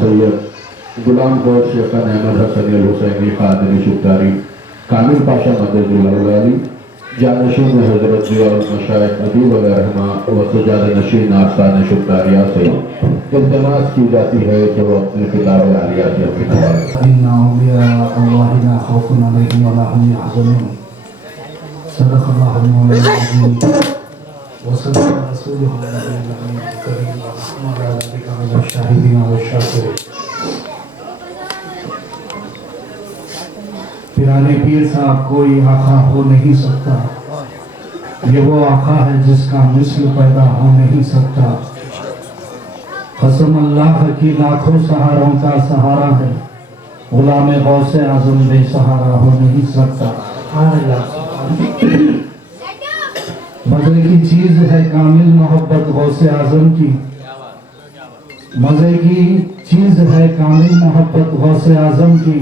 سید غلام گوش شیخ احمد حسنی الحسینی قادری شکاری کامل پاشا مدد اللہ علی جانشین حضرت ضیاء المشائخ ادیب الرحمہ و سجاد نشین آستان شکاریہ سے التماس کی جاتی ہے کہ وہ اپنے کتاب عالیہ سے اپنی نواز ان اولیاء اللہ لا خوف علیہم ولا هم يحزنون صدق اللہ المولانا العظیم وصدق رسولہ النبی الکریم ونحن علی ذلک من الشاہدین والشاکرین۔ پیرانے پیر صاحب کوئی آقا ہو نہیں سکتا، یہ وہ آقا ہے جس کا مثل پیدا ہو نہیں سکتا۔ قسم اللہ کی لاکھوں سہاروں کا سہارا ہے، غلام غوث اعظم بے سہارا ہو نہیں سکتا۔ مزے کی چیز ہے کامل محبت غوث اعظم کی، مزے کی چیز ہے کامل محبت غوث اعظم کی،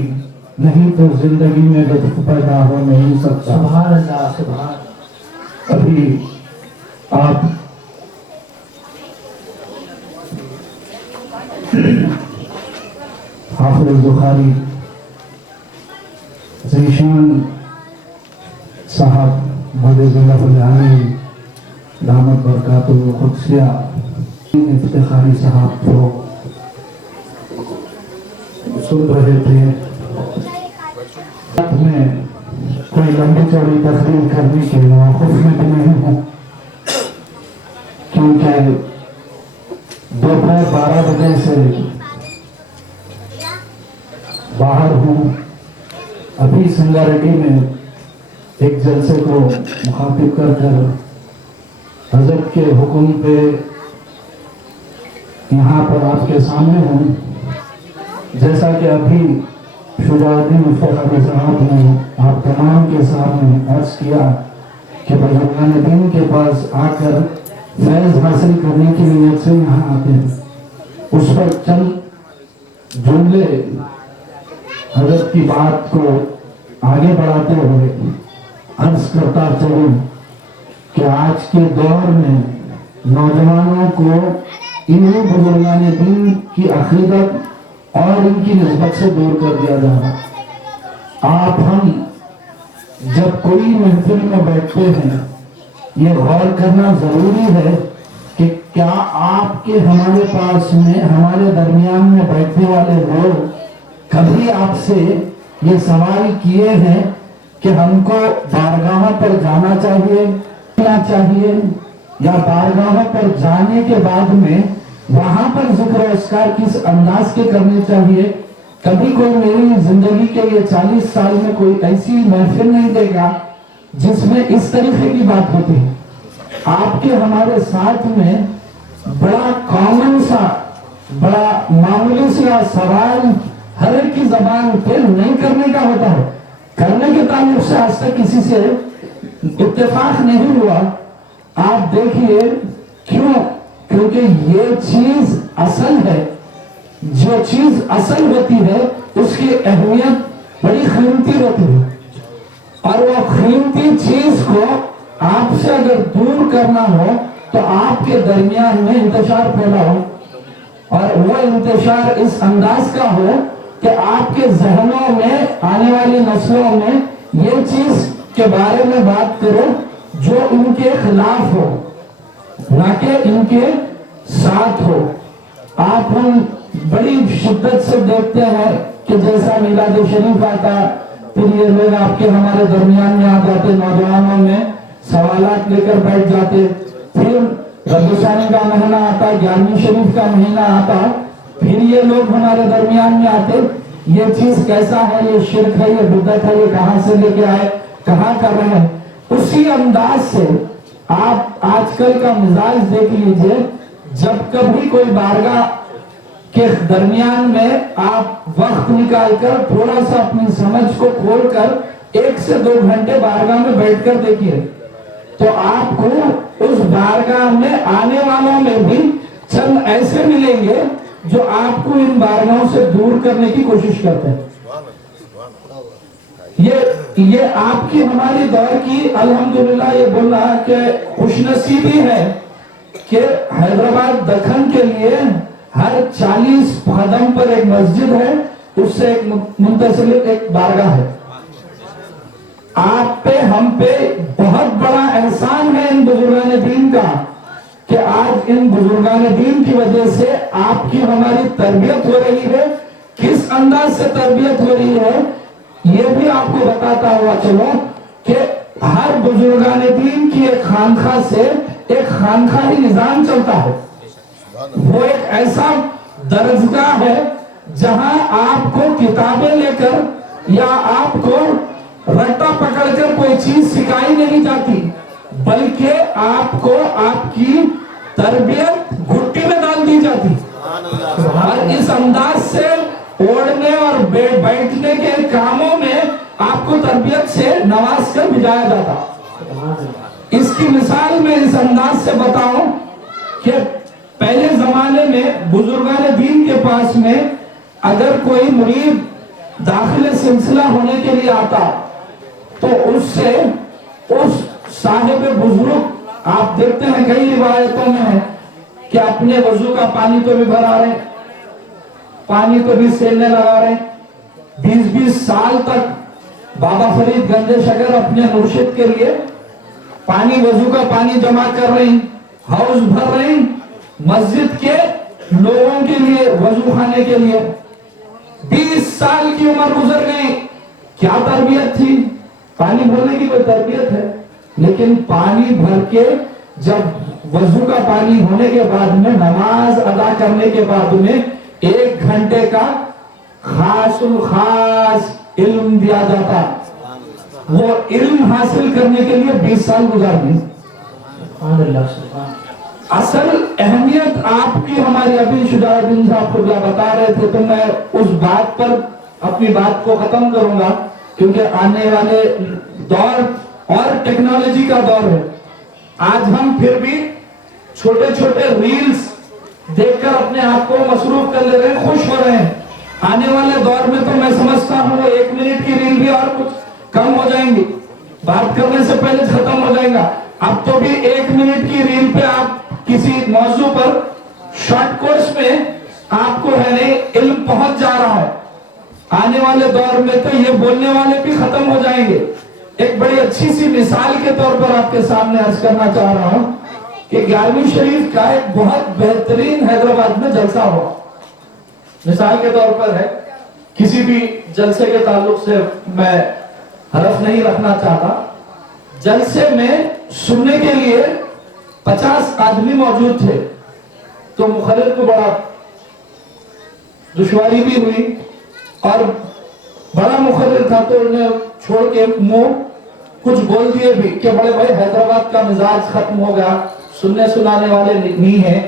نہیں تو زندگی میں لطف پیدا ہو نہیں سکتا۔ سبحان اللہ سبحان۔ ابھی آپ حافظ البخاری ذیشان صاحب مدد اللہ علیہ دامت برکاتہ القدسیہ افتخاری صاحب کو سن رہے تھے، میں کوئی لمبی چوڑی تقریر کرنے کے موقف میں بھی نہیں ہوں، کیونکہ دوپہر 12 بجے سے باہر ہوں۔ ابھی سنگاریڈی میں ایک جلسے کو مخاطب کر کر حضرت کے حکم پہ یہاں پر آپ کے سامنے ہوں۔ جیسا کہ ابھی شجاع الدین افتخاری صاحب نے آپ تمام کے سامنے عرض کیا کہ بزرگان دین کے پاس آ کر فیض حاصل کرنے کی نیت سے یہاں آتے ہیں، اس پر چند جملے حضرت کی بات کو آگے بڑھاتے ہوئے عرض کرتا چلوں کہ آج کے دور میں نوجوانوں کو انہی بزرگان دین کی عقیدت اور ان کی نسبت سے دور کر دیا جا رہا۔ آپ ہم جب کوئی محفل میں بیٹھتے ہیں یہ غور کرنا ضروری ہے کہ کیا آپ کے ہمارے پاس میں ہمارے درمیان میں بیٹھنے والے لوگ کبھی آپ سے یہ سوال کیے ہیں کہ ہم کو بارگاہوں پر جانا چاہیے یا بارگاہوں پر جانے کے بعد میں وہاں پر ذکر و اذکار کس انداز کے کرنے چاہیے؟ کبھی کوئی میری زندگی کے یہ 40 سال میں کوئی ایسی محفل نہیں دے گا جس میں اس طریقے کی بات ہوتی ہے۔ آپ کے ہمارے ساتھ میں بڑا کامن سا بڑا معمولی سا سوال ہر ایک کی زبان پہ نہیں کرنے کا ہوتا ہے، کرنے کے تعلق سے آج تک کسی سے اتفاق نہیں ہوا۔ آپ دیکھیے کیوں؟ کیونکہ یہ چیز اصل ہے، جو چیز اصل ہوتی ہے اس کی اہمیت بڑی قیمتی ہوتی ہے، اور وہ قیمتی چیز کو آپ سے اگر دور کرنا ہو تو آپ کے درمیان میں انتشار پھیلا ہو، اور وہ انتشار اس انداز کا ہو کہ آپ کے ذہنوں میں آنے والی نسلوں میں یہ چیز کے بارے میں بات کرو جو ان کے خلاف ہو، نہ کہ ان کے ساتھ ہو۔ آپ ہم بڑی شدت سے دیکھتے ہیں کہ جیسا میلاد شریف آتا، پھر یہ لوگ آپ کے ہمارے درمیان میں آ جاتے، نوجوانوں میں سوالات لے کر بیٹھ جاتے، پھر ربیع ثانی کا مہینہ آتا، 11ویں شریف کا مہینہ آتا، پھر یہ لوگ ہمارے درمیان میں آتے، یہ چیز کیسا ہے، یہ شرک ہے، یہ بدعت ہے، یہ کہاں سے لے کے آئے، کہاں کر رہے ہیں۔ اسی انداز سے آپ آج کل کا مزاج دیکھ لیجئے، جب کبھی کوئی بارگاہ کے درمیان میں آپ وقت نکال کر تھوڑا سا اپنی سمجھ کو کھول کر 1 سے 2 گھنٹے بارگاہ میں بیٹھ کر دیکھیے تو آپ کو اس بارگاہ میں آنے والوں میں بھی چند ایسے ملیں گے جو آپ کو ان بارگاہوں سے دور کرنے کی کوشش کرتے ہیں۔ یہ آپ کی ہماری دور کی الحمدللہ یہ بول رہا کہ خوش نصیبی ہے کہ حیدرآباد دکن کے لیے ہر 40 قدم پر ایک مسجد ہے, اس سے ایک منتسلک ایک بارگاہ ہے. آپ پہ ہم پہ بہت بڑا احسان ہے ان بزرگان دین کا کہ آج ان بزرگان دین کی وجہ سے آپ کی ہماری تربیت ہو رہی ہے. کس انداز سے تربیت ہو رہی ہے یہ بھی آپ کو بتاتا ہوا چلو کہ ہر بزرگان دین کی ایک خانقاہ سے ایک خانقاہی نظام چلتا ہے. وہ ایک ایسا درسگاہ ہے جہاں آپ کو کتابیں لے کر یا آپ کو رٹا پکڑ کر کوئی چیز سکھائی نہیں جاتی, بلکہ آپ کو آپ کی تربیت گھٹی میں ڈال دی جاتی. اور اس انداز سے اوڑھنے اور بیٹھنے کے کاموں میں آپ کو تربیت سے نواز کر بھجایا جاتا. اس کی مثال میں اس انداز سے بتاؤں کہ پہلے زمانے میں بزرگان دین کے پاس میں اگر کوئی مرید داخل سلسلہ ہونے کے لیے آتا تو اس سے اس صاحب بزرگ, آپ دیکھتے ہیں کئی روایتوں میں ہے کہ اپنے وضو کا پانی تو بھی بھرا رہے, پانی تو بھی سیلنے لگا رہے, 20-20 سال تک بابا فرید گنج شکر اپنے مرشد کے لیے پانی, وضو کا پانی جمع کر رہے ہیں, حوض بھر رہے ہیں مسجد کے لوگوں کے لیے, وضو خانے کے لیے. 20 سال کی عمر گزر گئی, کیا تربیت تھی؟ پانی بھرنے کی کوئی تربیت ہے؟ لیکن پانی بھر کے جب وضو کا پانی ہونے کے بعد میں نماز ادا کرنے کے بعد میں 1 گھنٹے کا خاص الخاص علم دیا جاتا. وہ علم حاصل کرنے کے لیے 20 سال گزار دی. اصل اہمیت آپ کی ہماری ابھی شجاع الدین صاحب خود بتا رہے تھے, تو میں اس بات پر اپنی بات کو ختم کروں گا کیونکہ آنے والے دور اور ٹیکنالوجی کا دور ہے. آج ہم پھر بھی چھوٹے چھوٹے ریلز دیکھ کر اپنے آپ کو مصروف کر لے رہے ہیں, خوش ہو رہے ہیں. آنے والے دور میں تو میں سمجھتا ہوں 1 منٹ کی ریل بھی اور کچھ کم ہو جائیں گی, بات کرنے سے پہلے ختم ہو جائے گا. اب تو بھی 1 منٹ کی ریل پہ آپ کسی موضوع پر شارٹ کورس میں آپ کو ہے نہیں علم پہنچ جا رہا ہے. آنے والے دور میں تو یہ بولنے والے بھی ختم ہو جائیں گے. ایک بڑی اچھی سی مثال کے طور پر آپ کے سامنے عرض کرنا چاہ رہا ہوں کہ 11ویں شریف کا ایک بہت بہترین حیدرآباد میں جلسہ ہوا. مثال کے طور پر ہے, کسی بھی جلسے کے تعلق سے میں حرف نہیں رکھنا چاہتا. جلسے میں سننے کے لیے 50 آدمی موجود تھے, تو مخرر کو بڑا دشواری بھی ہوئی اور بڑا مخرر تھا تو انہیں چھوڑ کے منہ کچھ بول دیے بھی کہ بڑے بھائی حیدرآباد کا مزاج ختم ہو گیا, سننے سنانے والے نہیں ہیں.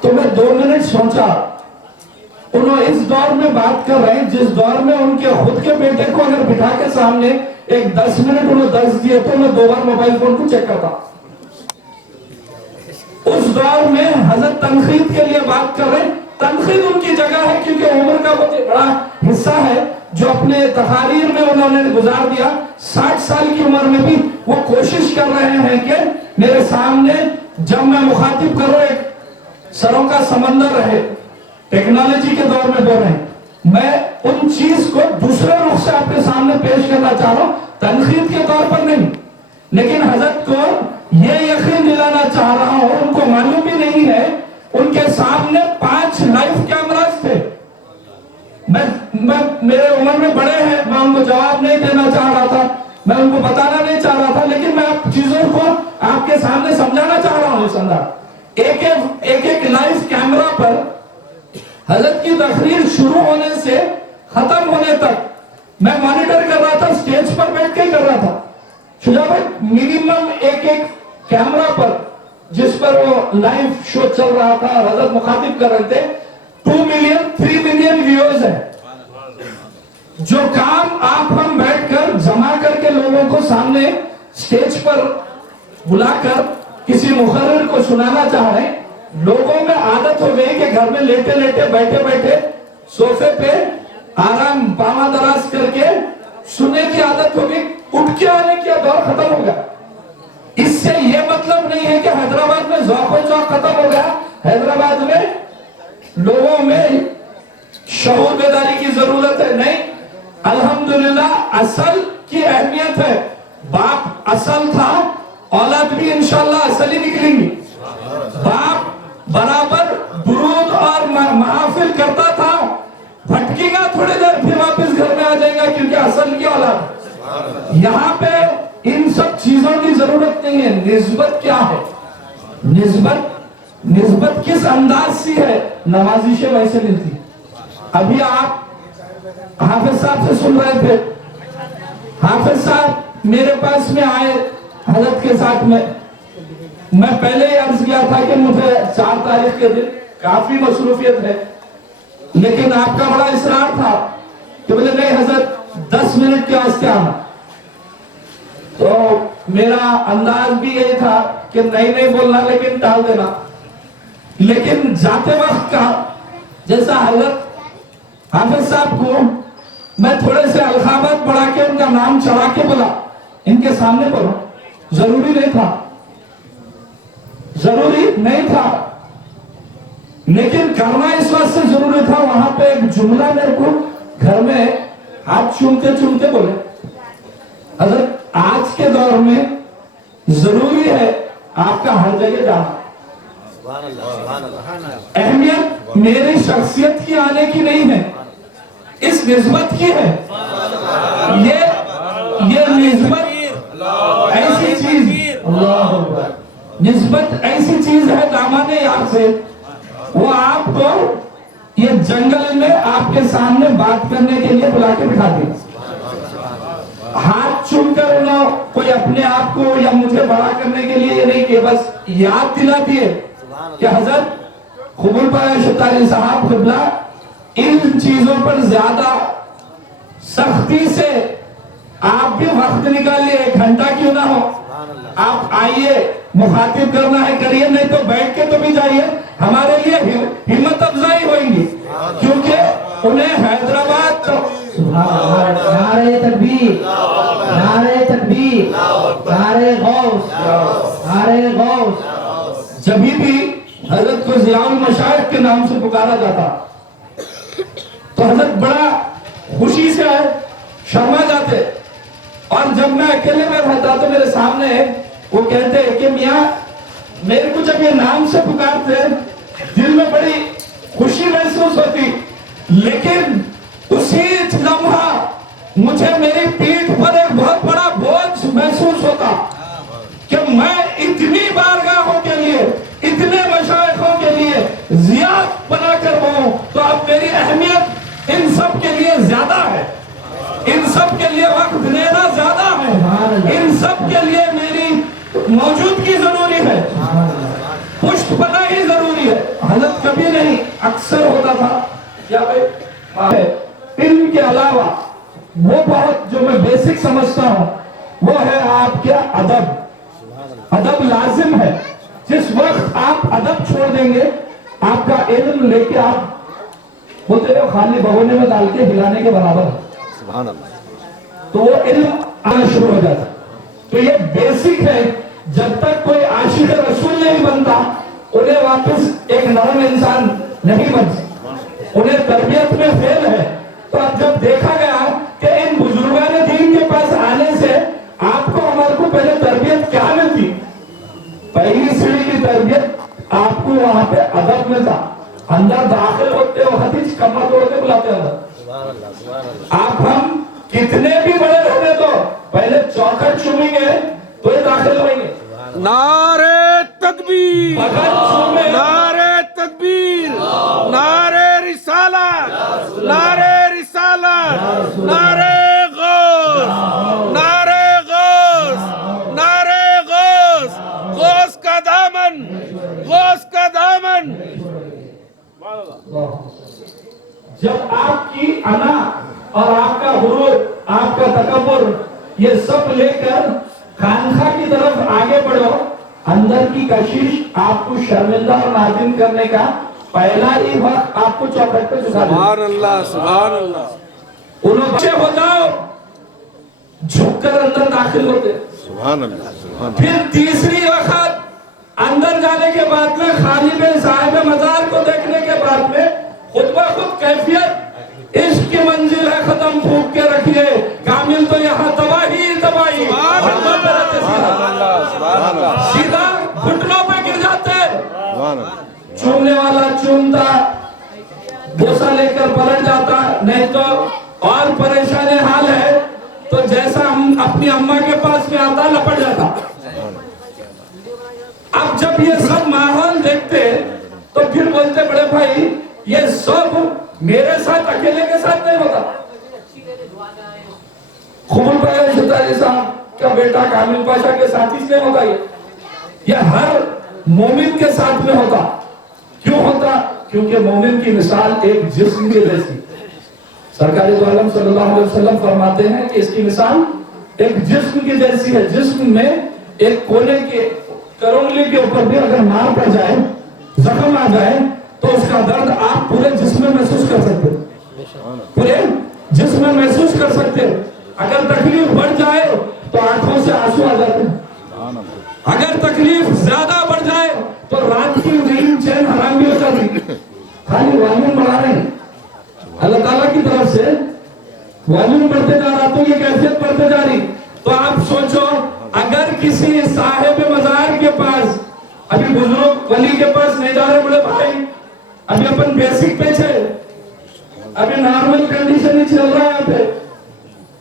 تو میں 2 منٹ سوچا, انہوں اس دور میں بات کر رہے ہیں جس دور میں ان کے خود کے بیٹے کو اگر بٹھا کے سامنے ایک 10 منٹ انہوں درس دیے تو میں 2 بار موبائل فون کو چیک کرتا. اس دور میں حضرت تنقید کے لیے بات کر رہے ہیں, تنقید ان کی جگہ ہے کیونکہ عمر کا بہت بڑا حصہ ہے جو اپنے تقاریر میں انہوں نے گزار دیا. 60 سال کی عمر میں بھی وہ کوشش کر رہے ہیں کہ میرے سامنے جب میں مخاطب کروں ایک سروں کا سمندر رہے. ٹیکنالوجی کے دور میں بول رہے ہیں, میں ان چیز کو دوسرے رخ سے آپ کے سامنے پیش کرنا چاہ رہا ہوں, تنقید کے طور پر نہیں, لیکن حضرت کو یہ یقین دلانا چاہ رہا ہوں, ان کو معلوم بھی نہیں ہے ان کے سامنے 5 لائیو کیمراز تھے. میرے عمر میں بڑے ہیں, میں ان کو جواب نہیں دینا چاہ رہا تھا, میں ان کو بتانا نہیں چاہ رہا تھا, لیکن میں آپ چیزوں کو آپ کے سامنے سمجھانا چاہ رہا ہوں. اس اندر ایک لائیو کیمرا پر حضرت کی تقریر شروع ہونے سے ختم ہونے تک میں مانیٹر کر رہا تھا, سٹیج پر بیٹھ کے کر رہا تھا. شجاع بھائی منیمم ایک کیمرا پر جس پر وہ لائیو شو چل رہا تھا اور حضرت مخاطب کر رہے تھے 2 ملین 3 ملین ویورز ہیں. جو کام آپ ہم بیٹھ کر جمع کر کے لوگوں کو سامنے سٹیج پر بلا کر کسی مقرر کو سنانا چاہ رہے ہیں, لوگوں میں عادت ہو گئی کہ گھر میں لیٹے لیٹے بیٹھے بیٹھے صوفے پہ آرام پاما دراز کر کے سننے کی عادت ہو گئی. اٹھ کے آنے کی دور ختم ہو گیا. اس سے یہ مطلب نہیں ہے کہ حیدرآباد میں ذوق و شوق ختم ہو گیا, حیدرآباد میں लोगों में शऊर बेदारी की जरूरत है। नहीं, अल्हम्दुलिल्लाह असल की अहमियत है। बाप असल था, औलाद भी इंशाल्लाह असल ही निकलेंगी। बाप बराबर दुरूद और महफिल करता था, भटकेगा थोड़ी देर फिर वापस घर में आ जाएगा, क्योंकि असल की औलाद। यहाँ पे इन सब चीजों की जरूरत नहीं है। निस्बत क्या है? निस्बत किस अंदाज से है? नवाजिश वैसे मिलती। अभी आप हाफिज साहब से सुन रहे थे, हाफिज साहब मेरे पास में आए हजरत के साथ में। मैं पहले ही अर्ज किया था कि मुझे 4 तारीख के दिन काफी मसरूफियत है, लेकिन आपका बड़ा इसरार था कि बोले नहीं हजरत 10 मिनट के वास्ते आना। तो मेरा अंदाज भी यही था कि नहीं बोलना, लेकिन टाल देना। लेकिन जाते वक्त का जैसा हजरत हाफिज साहब को मैं थोड़े से अलखाबत बढ़ा के उनका नाम चढ़ा के बोला, इनके सामने बोलो, जरूरी नहीं था, लेकिन करना इस वक्त से जरूरी था। वहां पे एक जुमला मेरे को घर में हाथ चूमते बोले, अगर आज के दौर में जरूरी है आपका हर जगह जाना। अहमियत मेरी शख्सियत की आने की नहीं है, इस निस्बत की है। ये निस्बत ऐसी चीज, निस्बत ऐसी चीज है दामाने यार से, वो आपको ये जंगल में आपके सामने बात करने के लिए बुला के बिठा दिया। हाथ चूमकर उन्होंने कोई अपने आप को या मुझे बड़ा करने के लिए ये नहीं कि बस याद दिला दिए कि हजरत खुबुल शतारी साहब क़िबला इन चीजों पर ज्यादा सख्ती से आप भी वक्त निकालिए, 1 घंटा क्यों ना हो, आप आइए, मुखातिब करना है करिए, नहीं तो बैठ के तो भी जाइए। हमारे लिए हिम्मत अफजाई होगी, क्योंकि उन्हें हैदराबाद तो नारे तकबीर, नारे तकबीर, नारे गौस, नारे गौस। जब भी हजरत को ज़ियाउल मशाइख के नाम से पुकारा जाता तो हजरत बड़ा खुशी से शर्मा जाते, और जब मैं अकेले में रहता तो मेरे सामने वो कहते कि मियाँ मेरे को जब ये नाम से पुकारते दिल में बड़ी खुशी महसूस होती, लेकिन उसी लम्हा मुझे मेरी पीठ पर एक बहुत बड़ा बोझ महसूस होता कि मैं इतनी बारगाहों के लिए, इतने मशाइखों के लिए जियाद बना कर हूं, तो अब मेरी अहमियत इन सब के लिए ज्यादा है, इन सब के लिए वक्त देना ज्यादा है, इन सब के लिए मेरी मौजूदगी जरूरी है, पुष्ट बना ही जरूरी है। हालत कभी नहीं, अक्सर होता था क्या भाई, इल्म के अलावा वो बहुत जो मैं बेसिक समझता हूं वो है आपके अदब। अदब लाजिम है। जिस वक्त आप अदब छोड़ देंगे, आपका इल्म लेके आप बोलते हो खाली भगोने में डाल के हिलाने के बराबर है, तो वो इल्म आना शुरू हो जाता है। तो ये बेसिक है। जब तक कोई आशिक रसूल नहीं बनता, उन्हें वापस एक नरम इंसान नहीं बन सकता, उन्हें तरबियत में फेल है। तो अब जब देखा गया कि इन बुजुर्गान दीन के पास आने से आपको हमारे को पहले तरबियत क्या मिलती, पहली सीढ़ी की तरबियत आपको वहां पे अदब में था। अंदर दाखिल होते वक्त ही कमर तोड़ के बुलाते अंदर। आप हम कितने भी बड़े रहने तो पहले चौखट चूमेंगे तो ये दाखिल होंगे। नारे तकबीर, नारे तकबीर, नारे रिसालत, नारे रिसालत, नारे गौस, नारे गौस, नारे गौस, गौस का दामन, गौस का दामन। जब आपकी अना और आपका हुरूर, आपका तकब्बुर, ये सब लेकर खानखा की तरफ आगे बढ़ो, अंदर की कशिश आपको शर्मिंदा और नादिम करने का पहला ही वक्त आपको चौखट पे झुका देगा। सुभान अल्लाह, सुभान अल्लाह। उन्होंने बच्चे हो जाओ, झुककर अंदर दाखिल होते। सुभान अल्लाह, सुभान फिर तीसरी वक्त अंदर जाने के बाद में खाली में साहिब मजार को देखने के बाद में खुद ब खुद कैफियत इश्क की मंजिल है खत्म फूक के रखिए, कामिल तो यहाँ तबाही तबाही, सीधा घुटनों पे गिर जाते, चूमने वाला चूमता, बोसा लेकर पलट जाता, नहीं तो और परेशान हाल है तो जैसा हम अपनी अम्मा के पास में आता लपट जाता। अब जब ये सब माहौल देखते तो फिर बोलते बड़े भाई ये सब मेरे साथ अकेले के साथ नहीं होता। खुबुल भाई सुतारी साहब का बेटा कामिल पाशा के साथ इसलिए होता ये हर मोमिन के साथ में होता। क्यों होता? क्योंकि मोमिन की मिसाल एक जिस्म की जैसी। सरकारी दो आलम सल्लल्लाहु अलैहि वसल्लम फरमाते हैं कि इसकी मिसाल एक जिस्म की जैसी है। जिस्म में एक कोने के करोंगली के ऊपर भी अगर मार पड़ जाए, जख्म आ जाए तो उसका दर्द आप पूरे जिस्म में महसूस कर सकते हो, पूरे जिस्म में महसूस कर सकते हो। अगर तकलीफ बढ़ जाए तो आंखों से आंसू आ जाते हैं, अगर तकलीफ ज्यादा बढ़ जाए तो रात की नींद चैन हराम भी हो जाती। खाली वॉल्यूम बढ़ा रहे हैं अल्लाह ताला की तरफ से, वॉल्यूम बढ़ते जा रहा तो ये कैफियत बढ़ते जा रही। तो आप सोचो अगर किसी साहिब मजार के पास, अभी बुजुर्ग वली के पास नहीं जा रहे बड़े भाई, अभी अपन बेसिक पे है, अभी नॉर्मल कंडीशन ही चल रहा है, यहाँ पे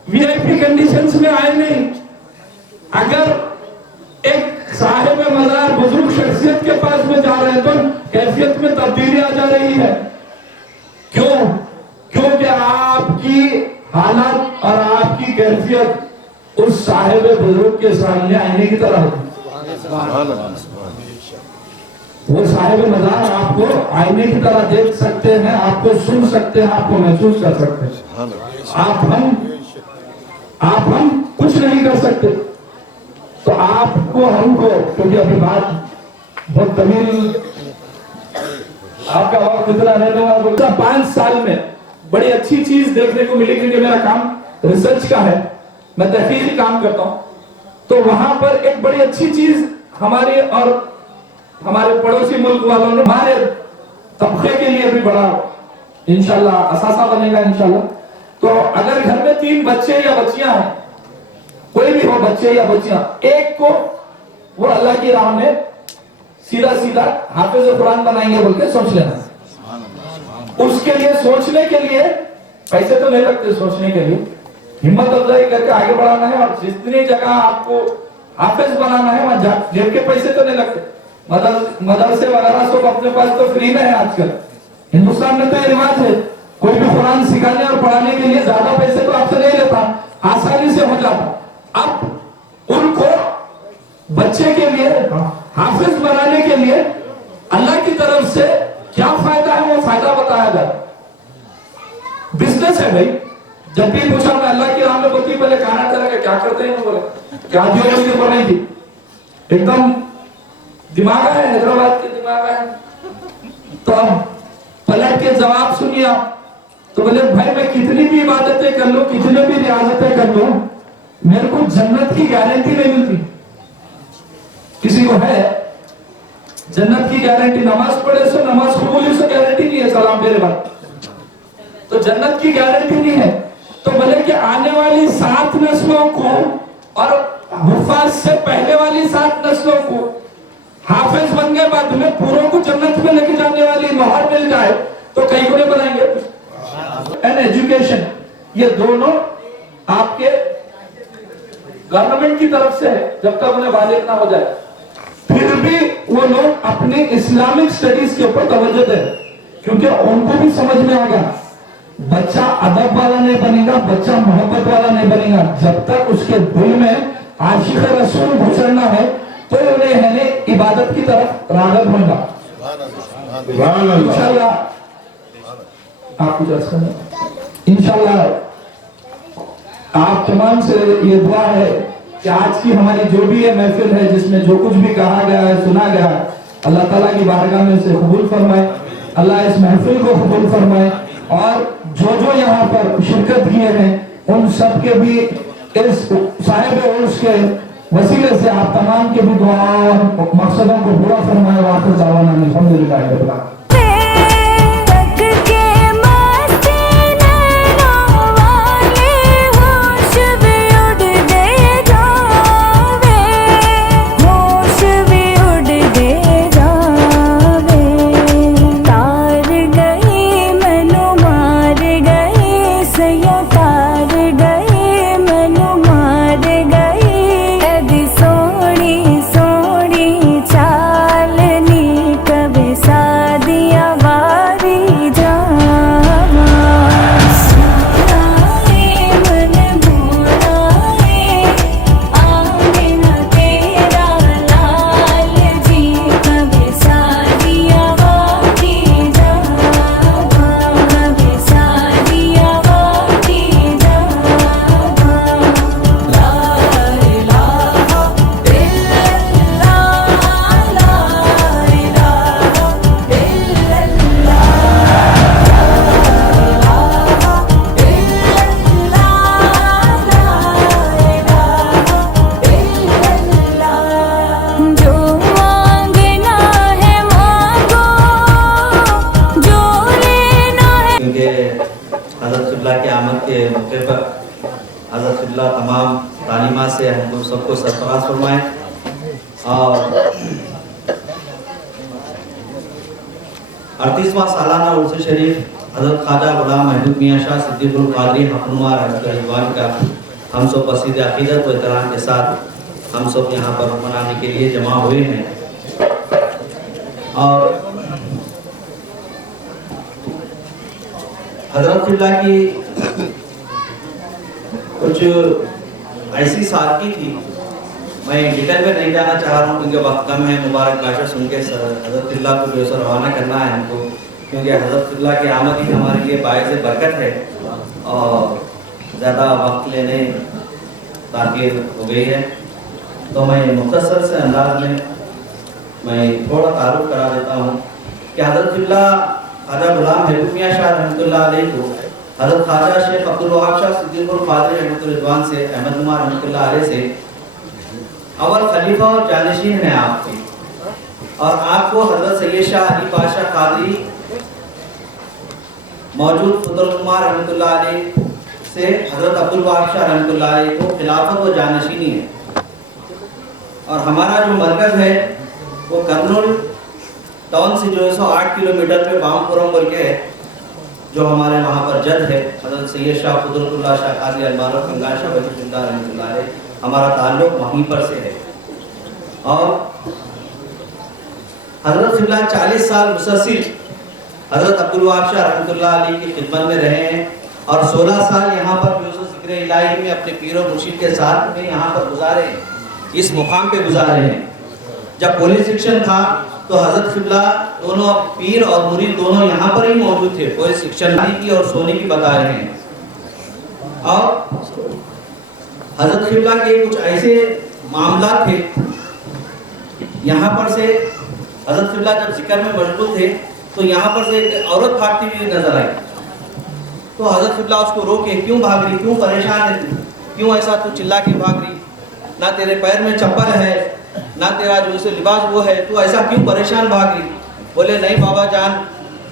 वीआईपी कंडीशंस में आए नहीं। अगर एक साहिब मजार बुजुर्ग शख्सियत के पास में जा रहे हैं तो कैफियत में तब्दीली आ जा रही है। क्यों? क्योंकि आपकी हालत और आपकी कैफियत उस साहिब बुजुर्ग के सामने आईने की तरह होती। वो साहिब मजार आपको आईने की तरह देख सकते हैं, आपको सुन सकते हैं, आपको महसूस कर सकते हैं। आप हम कुछ नहीं कर सकते। तो आपको हमको, क्योंकि अभी बात बहुत तमील, आपका वक्त इतना रहने वाला बोलता 5 साल में बड़ी अच्छी चीज देखने को मिली, क्योंकि मेरा काम रिसर्च का है, मैं तहकीकी काम करता हूं। तो वहां पर एक बड़ी अच्छी चीज हमारे और हमारे पड़ोसी मुल्क वालों ने हमारे तबके के लिए भी बड़ा इंशाल्लाह असासा बनेगा इंशाल्लाह। तो अगर घर में 3 बच्चे या बच्चियां हैं, कोई भी हो बच्चे या बच्चियां, एक को वो अल्लाह की राह में सीधा सीधा हाफिज कुरान बनाएंगे बोल के सोच लेना। उसके लिए सोचने के लिए पैसे तो नहीं लगते, सोचने के लिए हिम्मत अफजाई करके आगे बढ़ाना है, और जितनी जगह आपको हाफिज बनाना है वहां जेब के पैसे तो नहीं लगते। मदरसे वगैरह सब अपने पास तो फ्री में है आजकल। हिंदुस्तान में तो ये रिवाज है, कोई भी कुरान सिखाने और पढ़ाने के लिए ज्यादा पैसे तो आपसे नहीं लेता, आसानी से हो जाता। अब उनको बच्चे के लिए हाफिज बनाने के लिए अल्लाह की तरफ से क्या फायदा है वो फायदा बताया जाए। बिजनेस है भाई। जब भी पूछा मैं अल्लाह की राह में बोलती पहले खाना चला क्या करते हैं, बोले क्या दिया मुझे बनाई थी, एकदम दिमाग है, हैदराबाद के दिमाग है। तो अब पलट के जवाब सुनिए आप। तो बोले भाई मैं कितनी भी इबादतें कर लूं, कितनी भी रियाजतें कर लूं, मेरे को जन्नत की गारंटी नहीं मिलती। किसी को है जन्नत की गारंटी? नमाज पढ़े सो नमाज कबूली से गारंटी नहीं है, सलाम मेरे बाद तो जन्नत की गारंटी नहीं है। तो बोले कि आने वाली 7 नस्लों को और हुफ़ाज़ से पहले वाली 7 नस्लों को हाफिज बन गए, बाद में पूरों को जन्नत में लेके जाने वाली मोहर मिल जाए तो कई गुने बनाएंगे। एंड एजुकेशन, ये दोनों आपके गवर्नमेंट की तरफ से है जब तक उन्हें वालिद ना हो जाए। फिर भी वो लोग अपने इस्लामिक स्टडीज के ऊपर तवज्जो दें, क्योंकि उनको भी समझ में आ गया बच्चा अदब वाला नहीं बनेगा, बच्चा मोहब्बत वाला नहीं बनेगा जब तक उसके दिल में आशिक रसूल घुसरना है, तो उन्हें है इबादत की तरफ राग़ब होगा। इंशाल्लाह आप कुछ अर्ज़ करें। इंशाल्लाह आप तमाम से ये दुआ है कि आज की हमारी जो भी ये महफिल है, जिसमें जो कुछ भी कहा गया है, सुना गया है, अल्लाह ताला की बारगाह में से कबूल फरमाए। अल्लाह इस महफिल को कबूल फरमाए, और जो जो यहाँ पर शिरकत किए हैं उन सब के भी इस साहिब उर्स के वसीले से आप तमाम के भी दुआ और मकसदों को पूरा फरमाए। वाक़िअ दावाना अल्हम्दुलिल्लाह रब्बिल आलमीन। के आमद के मौके पर हज़रत क़िबला तमाम तालीमात से हमको सबको सरफराज फरमाए और 38वां सालाना उर्स शरीफ हज़रत ख्वाजा गुलाम महमूद मियाँ शाह सिद्दीक़ुल क़ादरी हक़नुमा रहमतुल्लाह का हम सब बसीद अक़ीदत व एहतराम के साथ हम सब यहाँ पर मनाने के लिए जमा हुए हैं। और हज़रत क़िबला की कुछ ऐसी सादगी थी, मैं डिटेल में नहीं जाना चाह रहा हूँ क्योंकि वक्त कम है। मुबारक बाशा सुन के हज़रत क़िबला को जो है रवाना करना है हमको, क्योंकि हज़रत क़िबला की आमद ही हमारे लिए बायस बरकत है और ज़्यादा वक्त लेने ताख़ीर हो गई है। तो मैं मुख्तसर से अंदाज में मैं थोड़ा तारुफ करा देता हूँ कि हज़रत क़िबला ख्वाजा गुलाम महमूद मियाँ शाह रहमतुल्लाह अलैह को हज़रत ख्वाजा शेख अब्दुल वहाब शाह सिद्दीक़ुल क़ादरी रहमतुल्लाह से अहमद नुमा रहमतुल्लाह अलैह से अव्वल खलीफा और जानशीन हैं आपके, और आपको हज़रत सैयद शाह अली पाशा क़ादरी मौजूद फुदुलनुमा रहमतुल्लाह अलैह से हज़रत अब्दुल वहाब शाह रहमतुल्लाह अलैह को खिलाफत व जानशीनी है। और हमारा जो मरकज़ है वो कर्नूल टाउन से जो है 108 किलोमीटर पे बामपुरम बोल के है, जो हमारे वहाँ पर जद है हज़रत सैयद शाह फुदुलुल्लाह शाह क़ादरी अल-मारूफ कंगाल शाह वलीउल्लाह रहमतुल्लाह अलैह, हमारा ताल्लुक़ वहीं पर से है। और हज़रत क़िबला 40 साल मुसलसिल हज़रत अब्दुल वहाब शाह रहमतुल्लाह अलैह की खिदमत में रहे हैं और 16 साल यहाँ पर ज़िक्र इलाही में अपने पीर और मुर्शिद के साथ में यहाँ पर गुजारे हैं, इस मुकाम पे गुजारे हैं। जब पुलिस शिक्षण था तो हज़रत क़िबला दोनों पीर और मुरीद दोनों यहाँ पर ही मौजूद थे। पुलिस शिक्षण की और सोने की बता रहे हैं। और हज़रत क़िबला के कुछ ऐसे मामला थे यहाँ पर से, हज़रत क़िबला जब जिक्र में मशगूल थे तो यहाँ पर से एक औरत भागती हुई नजर आई। तो हज़रत क़िबला उसको रोके, क्यों भाग रही, क्यों परेशान है तू, क्यों ऐसा तू चिल्ला के भाग रही, ना तेरे पैर में चप्पल है ना तेरा जो से लिबास वो है, तू ऐसा क्यों परेशान भाग रही। बोले नहीं बाबा जान,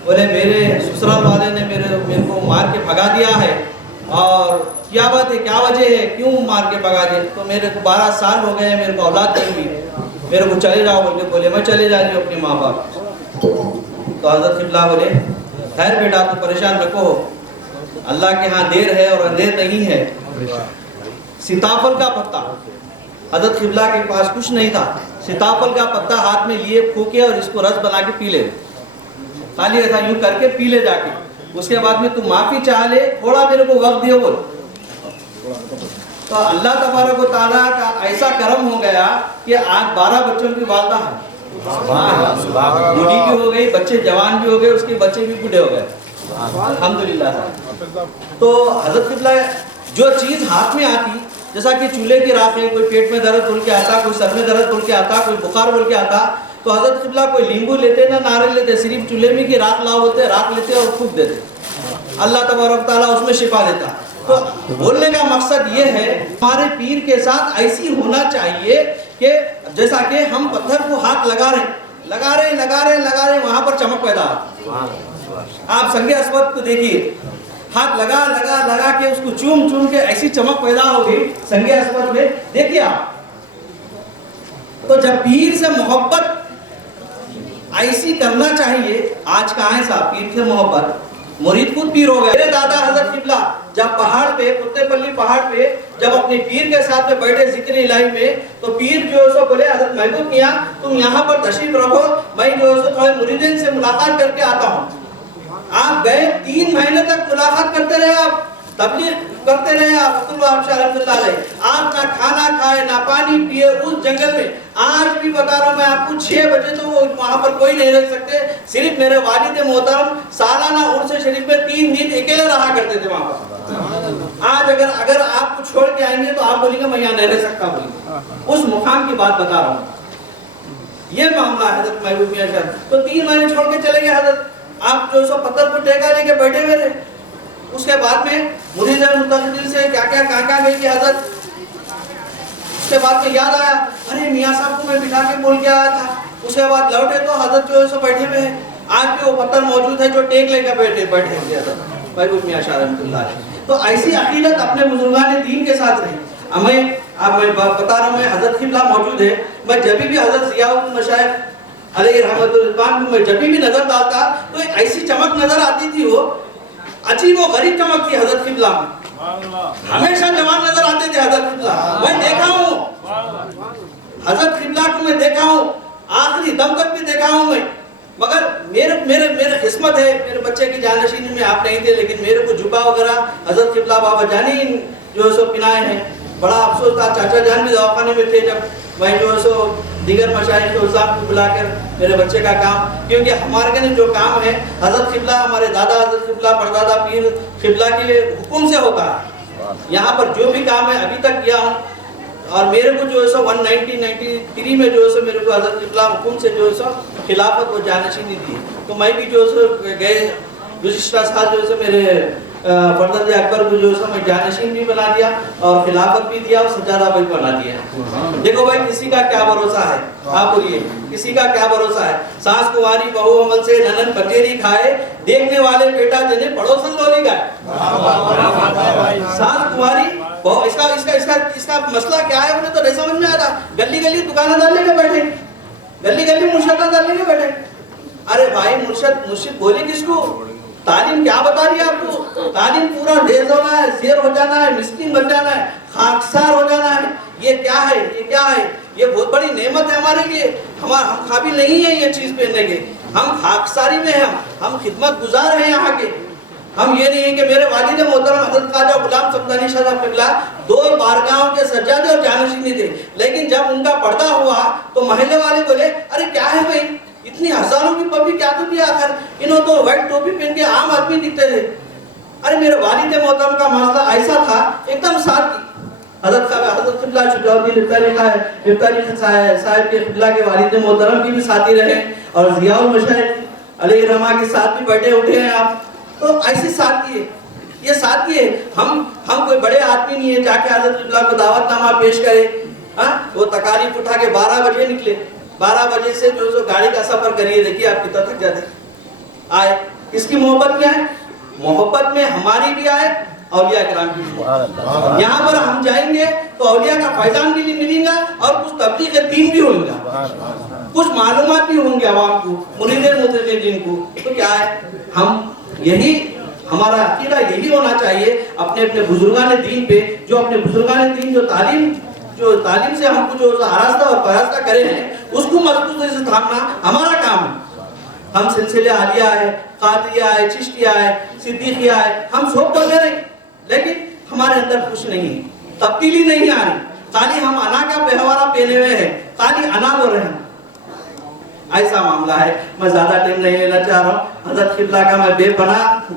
बोले मेरे ससुराल वाले ने मेरे को मार के भगा दिया है। और क्या बात है, क्या वजह है, क्यों मार के भगा दिया। तो मेरे को 12 साल हो गए हैं, मेरे को औलाद नहीं हुई, मेरे को चले जाओ बोल के बोले मैं चले जा रही हूँ अपने माँ बाप। तो हज़रत क़िबला बोले खैर बेटा तो परेशान रखो, अल्लाह के यहाँ देर है और अंधेर नहीं है। सीताफल का पत्ता, हज़रत क़िबला के पास कुछ नहीं था, सीताफल का पत्ता हाथ में लिए फूके और इसको रस बना के पी ले, खाली ऐसा यूँ करके पी ले जाके। उसके बाद में तू माफ़ी चाह ले, थोड़ा मेरे को वक्त दियो बोल। तो अल्लाह तबारक व तआला का ऐसा करम हो गया कि आज 12 बच्चों की वालदा है, बूढ़ी भी हो गई, बच्चे जवान भी हो गए, उसके बच्चे भी बूढ़े हो गए, अल्हम्दुलिल्लाह। तो हज़रत क़िबला जो चीज़ हाथ में आती, जैसा कि चूल्हे की राख है, कोई पेट में दर्द बोल के आता, कोई सर में दर्द बोल के आता, कोई बुखार बोल के आता, तो हज़रत क़िबला कोई नींबू लेते ना नारियल लेते, सिर्फ चूल्हे में की राख लाओ होते, राख लेते और फूंक देते, अल्लाह तबारक तआला उसमें शिफा देता। تو بولنے کا مقصد یہ ہے ہمارے پیر کے ساتھ ایسی ہونا چاہیے کہ جیسا کہ ہم پتھر کو ہاتھ لگا رہے ہیں وہاں پر چمک پیدا ہو. آپ سنگ اسود کو دیکھیے, ہاتھ لگا کے اس کو چوم کے ایسی چمک پیدا ہوگی سنگ اسود میں, دیکھیے آپ. تو جب پیر سے محبت ایسی کرنا چاہیے, آج کہاں ہے صاحب پیر سے محبت, مرید خود پیر ہو گئے. میرے دادا حضرت قبلہ جب پہاڑ پہ کتے پلی پہاڑ پہ جب اپنے پیر کے ساتھ میں بیٹھے ذکر الہی میں, تو پیر جو ہے سو بولے حضرت محبوب میاں تم یہاں پر تشریف رکھو, میں جو ہے سو تھوڑے مریدین سے ملاقات کر کے آتا ہوں. آپ گئے 3 مہینے تک ملاقات کرتے رہے, آپ تبلیغ کرتے رہے, آپ عبدالوہاب شاہ رحمۃ اللہ علیہ. آپ نہ کھانا کھائے نہ پانی پیے اس جنگل میں. آج بھی بتا رہا ہوں میں آپ کو 6 بجے تو وہاں پر کوئی نہیں رہ سکتے, صرف میرے والد محترم سالانہ عرس شریف میں 3 دن اکیلے رہا کرتے تھے وہاں پر. آج اگر آپ کو چھوڑ کے آئیں گے تو آپ بولیں گے میں یہاں نہیں رہ سکتا, اس مقام کی بات بتا رہا ہوں. یہ معاملہ ہے حضرت محبوب میاں شاہ. تو 3 مہینے چھوڑ کے چلے گئے حضرت, آپ جو سو پتھر کو ٹیکا لے کے بیٹھے ہوئے رہے. اس کے بعد میں مرید متقدر سے کیا گئی کہ حضرت, اس کے بعد میں یاد آیا ارے میاں صاحب کو میں بٹھا کے بول کے آیا تھا. اس کے بعد لوٹے تو حضرت جو ہے سو بیٹھے ہوئے ہیں, آج بھی وہ پتھر موجود ہے جو ٹیک لے کے بیٹھے ہوئے حضرت محبوب میاں شاہ رحمۃ اللہ علیہ. تو ایسی عقیدت اپنے بزرگان دین کے ساتھ رہی. میں بتا رہا ہوں, میں حضرت قبلہ موجود ہے, میں جب بھی حضرت ضیاء الدین مشائخ علیہ رحمۃ الرضوان کو میں جب بھی نظر ڈالتا تو ایک ایسی چمک نظر آتی تھی, وہ عجیب و غریب چمک تھی حضرت قبلہ میں. ہمیشہ جوان نظر آتے تھے حضرت قبلہ, میں دیکھا ہوں حضرت قبلہ کو, میں دیکھا ہوں آخری دم تک بھی دیکھا ہوں میں. مگر میرے قسمت ہے, میرے بچے کی جانشینی میں آپ نہیں تھے, لیکن میرے کو جھکا وغیرہ حضرت قبلہ بابا جانی جو ہے سو پنائے ہیں. بڑا افسوس تھا, چاچا جان بھی دواخانے میں تھے جب میں جو ہے سو دیگر مشائخ کے عزام کو بلا کر میرے بچے کا کام, کیونکہ ہمارے کے جو کام ہے حضرت قبلہ ہمارے دادا حضرت قبلہ پردادا پیر قبلہ کے حکم سے ہوتا ہے. یہاں پر جو بھی کام ہے ابھی تک کیا ہوں, اور میرے کو جو ہے سو 1993 میں جو ہے سو میرے کو حضرت قبلہ حکم سے جو ہے سو خلافت و جانشینی دی. تو میں بھی جو ہے سو گئے گزشتہ سال جو ہے سو میرے فرزند اکبر کو جو ہے سو میں جانشین بھی بنا دیا اور خلافت بھی دیا اور سجادہ بھی بنا دیا. دیکھو بھائی کسی کا کیا بھروسہ ہے, آپ بولیے کسی کا کیا بھروسہ ہے. سانس کماری بہو عمل سے ننن پٹیری کھائے, دیکھنے والے بیٹا جنہیں پڑوسن لولی گائے. سانس کماری اس کا مسئلہ کیا ہے مجھے تو نہیں سمجھ میں آ رہا. گلی دکانیں ڈالنے کے بیٹھے, گلی مرشدہ ڈالنے کے بیٹھے. ارے بھائی مرشد بولے کس کو, تعلیم کیا بتا رہی ہے آپ کو. تعلیم پورا ڈھیز ہونا ہے, زیر ہو جانا ہے, مسکین بن جانا ہے, خاکسار ہو جانا ہے. یہ کیا ہے, یہ بہت بڑی نعمت ہے ہمارے لیے. ہم قابل نہیں ہیں یہ چیز پہننے کے, ہم خاکساری میں ہیں, ہم خدمت گزار ہیں یہاں کے. ہم یہ نہیں ہیں کہ میرے والد محترم حضرت خواجہ غلام سمدانی شاہ صاحب قبلہ 2 بارگاہوں کے سجادے اور جانشینی تھے, لیکن جب ان کا پردہ ہوا تو محلے والے بولے ارے کیا ہے بھائی, اتنی ہزاروں کی پبلک کیا تو کیا آخر, انہوں تو وائٹ ٹوپی پہن کے عام آدمی دکھتے تھے. ارے میرے والد محترم کا مسئلہ ایسا تھا ایک دم ساتھ کی. حضرت قبلہ شجاع الدین افطاری صاحب کے قبلہ کے والد محترم کی بھی ساتھی رہے, اور ضیاء المشائخ علیہ رحمہ کے ساتھ بھی بیٹھے اٹھے ہیں آپ. تو ایسی ساتھی ہے, یہ ساتھی ہے. ہم کوئی بڑے آدمی نہیں ہے جا کے حضرت قبلہ کو دعوت نامہ پیش کرے. وہ تکالیف اٹھا کے 12 بجے نکلے, 12 بجے سے جو گاڑی کا سفر کریے, دیکھیے آپ کتنا تھک جاتے آئے. اس کی محبت میں آئے, محبت میں ہماری بھی آئے, اولیاء کرام کی بھی. یہاں پر ہم جائیں گے تو اولیاء کا فیضان بھی ملیں گا, اور کچھ تبلیغ دین بھی ہوں گا, کچھ معلومات بھی ہوں گے عوام کو, مرید متقدین کو. تو کیا ہے, ہم یہی ہمارا عقیدہ یہی ہونا چاہیے اپنے بزرگان دین پہ, جو اپنے بزرگان دین جو تعلیم سے ہم کو جو آراستہ اور پراستہ کرے ہیں اس کو مضبوطی سے تھامنا ہمارا کام ہے. ہم سلسلے عالیہ ہے, قادریہ ہے, چشتیہ ہے, صدیقیہ ہے, ہم سب بولے رہے, لیکن ہمارے اندر کچھ نہیں ہے, تبدیلی نہیں آ رہی. خالی ہم انا کا بہوارہ پہنے ہوئے ہیں, خالی انا بول رہے ہیں. ایسا معاملہ ہے. میں زیادہ ٹائم نہیں لینا چاہ رہا ہوں. حضرت قبلہ کا میں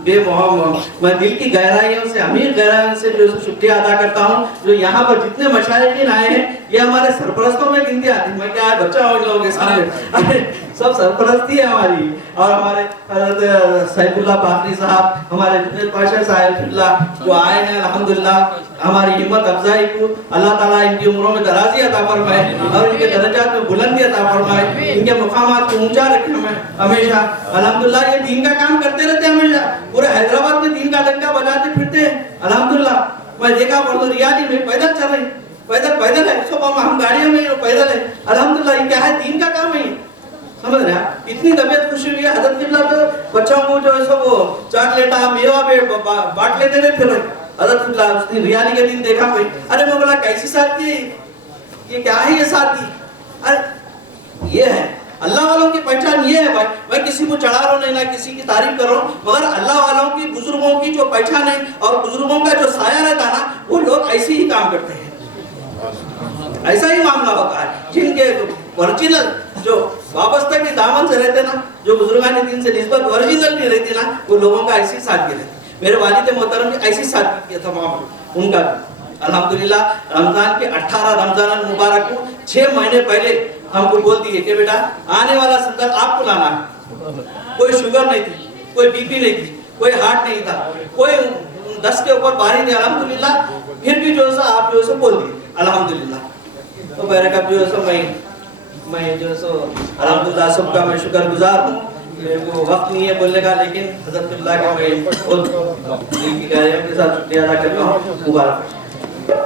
بے محمد میں دل کی گہرائیوں سے, امیر گہرائیوں سے جو شکریہ ادا کرتا ہوں, جو یہاں پر جتنے مشائخین آئے ہیں یہ ہمارے سرپرستوں میں گنتی آتی. میں کیا بچہ ہوں ان لوگوں کے سامنے, सब सरपरस्ती है हमारी। और हमारे हजरत सैफुल्लाह बाकरी साहब, हमारे जुनैद पाशा साहब जो आए हैं, अल्हम्दुलिल्लाह हमारी हिम्मत अफजाई को अल्लाह ताला इनकी उम्रों में दराजी अता फरमाए और इनके दर्जात में बुलंदी अता फरमाए, इनके मुकामात को ऊंचा रखे हमेशा। अल्हम्दुलिल्लाह ये दीन का काम करते रहते हैं हमेशा, पूरे हैदराबाद में दीन का डंका बजाते फिरते हैं। अल्हम्दुलिल्लाह मैं देखा परसों रियादी में पैदल चल रही, पैदल है, सुबह हम गाड़ियों में पैदल है। अल्हम्दुलिल्लाह ये क्या है, दीन का काम है, समझ रहे हैं। इतनी तबीयत खुशी हुई है, हजरत किबला तो बच्चों को जो है सब वो चॉकलेटा मेवा बांट लेते हुए फिर हजरत किबला उस दिन रियाली के दिन देखा कोई, अरे मैं बोला कैसी शादी है ये, क्या है ये शादी? अरे ये है अल्लाह वालों की पहचान, ये है भाई। मैं किसी को चढ़ा रहा हूँ नहीं, ना किसी की तारीफ कर रहा हूँ, मगर अल्लाह वालों की, बुजुर्गों की जो पहचान है और बुजुर्गों का जो साया रहता ना, वो लोग ऐसे ही काम करते हैं, ऐसा ही मामला होता है। जिनके ओरिजिनल जो वाबस्ता के दामन से रहते ना, जो बुजुर्गान दिन से निस्बत ओरिजिनल भी रहती ना, वो लोगों का ऐसी सादगी रहती। मेरे वालिद मोहतरम की ऐसी सादगी की तमाम उनका अल्हम्दुलिल्लाह रमजान के 18 रमजान मुबारक को 6 महीने पहले हमको बोल दिए कि बेटा आने वाला संदर्भ आपको लाना है। कोई शुगर नहीं थी, कोई बीपी नहीं थी, कोई हार्ट नहीं था, कोई 10 के ऊपर बारी नहीं, अल्हम्दुलिल्लाह। फिर भी जो है आप जो है बोल दिए अल्हम्दुलिल्लाह। तो बैरकत जो है मैं जो है अल्हम्दुलिल्लाह सबका मैं शुक्रगुजार हूँ। मेरे को वक्त नहीं है बोलने का, लेकिन हज़रत का मैं बहुत दिल की गहराइयों के साथ शुक्रिया अदा करता हूँ। मुबारक।